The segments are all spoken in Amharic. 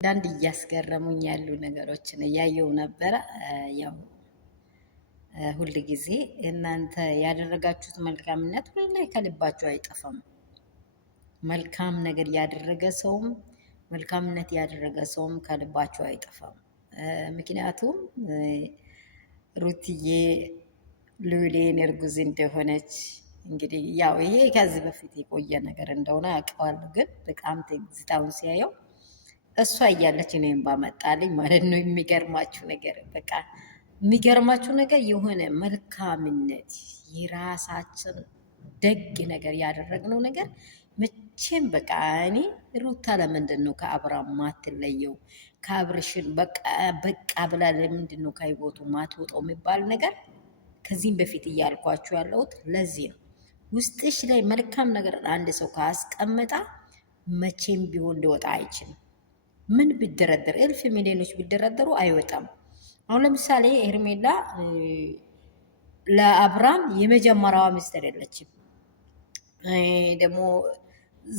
አንዳንድ እያስገረሙኝ ያሉ ነገሮችን እያየው ነበረ። ያው ሁል ጊዜ እናንተ ያደረጋችሁት መልካምነት ሁሌ ከልባችሁ አይጠፋም። መልካም ነገር ያደረገ ሰውም መልካምነት ያደረገ ሰውም ከልባችሁ አይጠፋም። ምክንያቱም ሩትዬ ሉሌን እርጉዝ እንደሆነች እንግዲህ ያው ይሄ ከዚህ በፊት የቆየ ነገር እንደሆነ አውቀዋለሁ፣ ግን በጣም ትዝታውን ሲያየው እሷ እያለች እኔም ባመጣልኝ ማለት ነው። የሚገርማችሁ ነገር በቃ የሚገርማችሁ ነገር የሆነ መልካምነት የራሳችን ደግ ነገር ያደረግነው ነገር መቼም በቃ እኔ ሩታ ለምንድን ነው ከአብርሃም ማትለየው? ከአብርሽን በቃ ብላ ለምንድን ነው ከህይወቱ ማትወጣው የሚባል ነገር ከዚህም በፊት እያልኳችሁ ያለሁት ለዚህ ነው። ውስጥሽ ላይ መልካም ነገር አንድ ሰው ካስቀመጣ መቼም ቢሆን ሊወጣ አይችልም። ምን ቢደረደር እልፍ ሚሊዮኖች ቢደረደሩ አይወጣም። አሁን ለምሳሌ ሄርሜላ ለአብርሃም የመጀመሪያዋ ሚስት አይደለችም። ደግሞ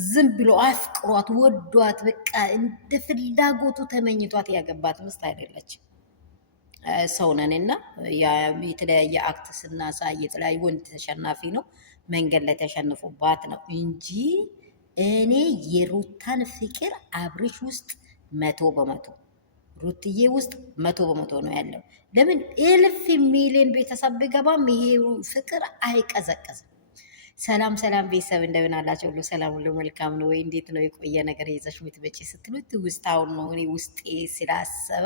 ዝም ብሎ አፍቅሯት ወዷት በቃ እንደ ፍላጎቱ ተመኝቷት ያገባት ሚስት አይደለችም። ሰው ነን እና የተለያየ አክት ስናሳይ የተለያየ ወንድ ተሸናፊ ነው፣ መንገድ ላይ ተሸንፎባት ነው እንጂ እኔ የሩታን ፍቅር አብርሽ ውስጥ 100% ሩትዬ ውስጥ 100% ነው ያለው። ለምን እልፍ ሚሊዮን ቤተሰብ ቢገባም ይሄ ፍቅር አይቀዘቀዝም። ሰላም ሰላም ቤተሰብ እንደምን አላችሁ? ሁሉ ሰላም ሁሉ መልካም ነው ወይ? እንዴት ነው? የቆየ ነገር ይዘሽ ምትመጪ ስትሉት ውስጣውን ነው እኔ ውስጤ ስላሰበ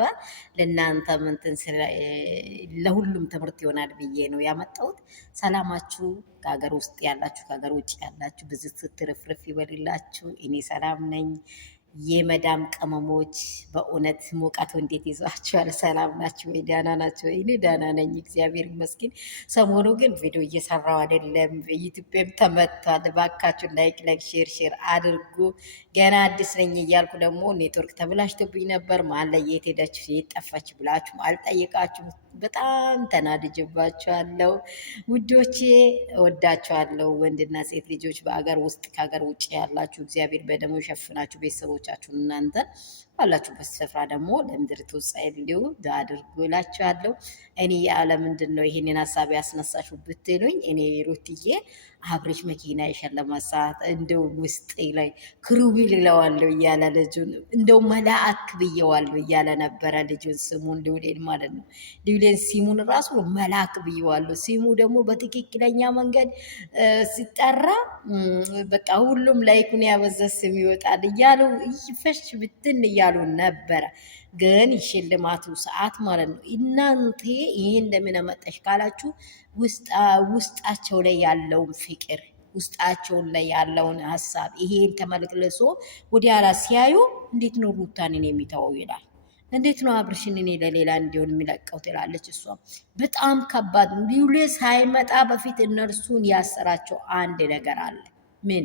ለእናንተ ምንትን ለሁሉም ትምህርት ይሆናል ብዬ ነው ያመጣሁት። ሰላማችሁ ከሀገር ውስጥ ያላችሁ ከሀገር ውጭ ያላችሁ ብዙ ስትርፍርፍ ይበልላችሁ። እኔ ሰላም ነኝ። የመዳም ቅመሞች በእውነት ሙቀቱ እንዴት ይዟችኋል? ሰላም ናችሁ ወይ? ደህና ናችሁ ወይ? እኔ ደህና ነኝ እግዚአብሔር ይመስገን። ሰሞኑ ግን ቪዲዮ እየሰራው አይደለም፣ ዩቲዩብም ተመቷል። ባካችሁ ላይክ ሼር አድርጉ። ገና አዲስ ነኝ እያልኩ ደግሞ ኔትወርክ ተብላሽቶብኝ ነበር። መሀል ላይ የት ሄዳችሁ የት ጠፋች ብላችሁ አልጠየቃችሁ። በጣም ተናድጄባችኋለሁ ውዶቼ፣ እወዳችኋለሁ። ወንድና ሴት ልጆች በአገር ውስጥ ከሀገር ውጭ ያላችሁ እግዚአብሔር በደሙ ይሸፍናችሁ። ቤተሰቦቻችሁን እናንተ ባላችሁበት ስፍራ ደግሞ ለምድር ትጸልዩ አድርጉ እላችኋለሁ። እኔ ለምንድን ነው ይሄንን ሀሳብ ያስነሳችሁ ብትሉኝ፣ እኔ ሩትዬ አብርሽ መኪና የሸለማት ሰዓት እንደው ውስጤ ላይ ክሩቢል ይለዋለሁ እያለ ልጁን እንደው መላእክ ብየዋለሁ እያለ ነበረ። ልጁን ስሙን ሊውሌን ማለት ነው። ሊውሌን ሲሙን ራሱ መላእክ ብየዋለሁ። ሲሙ ደግሞ በትክክለኛ መንገድ ሲጠራ በቃ ሁሉም ላይኩን ያበዛ ስም ይወጣል እያሉ ይፈሽ ብትን እያሉ ነበረ። ግን ሽልማቱ ሰዓት ማለት ነው። እናንተ ይሄን ለምን አመጣሽ ካላችሁ ውስጣቸው ላይ ያለውን ፍቅር ውስጣቸውን ላይ ያለውን ሀሳብ ይሄን ተመልክለሶ ወዲያላ ሲያዩ እንዴት ነው ሩታንን የሚተወው ይላል። እንዴት ነው አብርሽን እኔ ለሌላ እንዲሆን የሚለቀው ትላለች። እሷም በጣም ከባድ ነው። ሊውሌ ሳይመጣ በፊት እነርሱን ያሰራቸው አንድ ነገር አለ። ምን?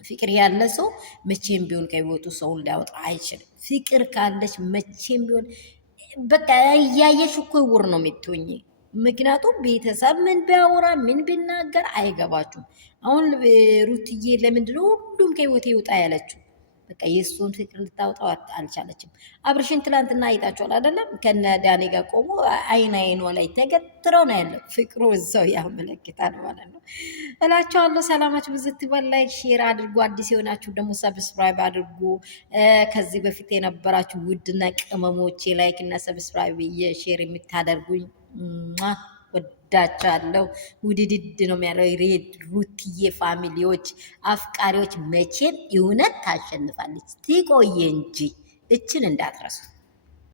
ፍቅር ያለ ሰው መቼም ቢሆን ከህይወቱ ሰውን ሊያወጣ አይችልም። ፍቅር ካለች መቼም ቢሆን በቃ እያየሽ እኮ ይውር ነው የምትሆኝ። ምክንያቱም ቤተሰብ ምን ቢያወራ ምን ቢናገር አይገባችሁም። አሁን ሩትዬ ለምንድነው ሁሉም ከህይወቴ ይውጣ ያለችው? በቃ የእሱን ፍቅር ልታወጣው አልቻለችም። አብርሽን ትላንትና አይታችኋል አይደለም? ከነ ዳኔ ጋር ቆሞ አይኗ ላይ ተገትረው ነው ያለው። ፍቅሩ እዛው ያመለክታል ማለት ነው እላችኋለሁ። ሰላማችሁ ብዝት ይበል። ላይክ ሼር አድርጉ። አዲስ የሆናችሁ ደግሞ ሰብስክራይብ አድርጉ። ከዚህ በፊት የነበራችሁ ውድና ቅመሞቼ ላይክ እና ሰብስክራይብ ሼር የምታደርጉኝ ወዳቻለሁ። ውድድድ ነው ያለው። ሩትዬ ፋሚሊዎች አፍቃሪዎች መቼም እውነት ታሸንፋለች። ትቆየ እንጂ እችን እንዳትረሱ።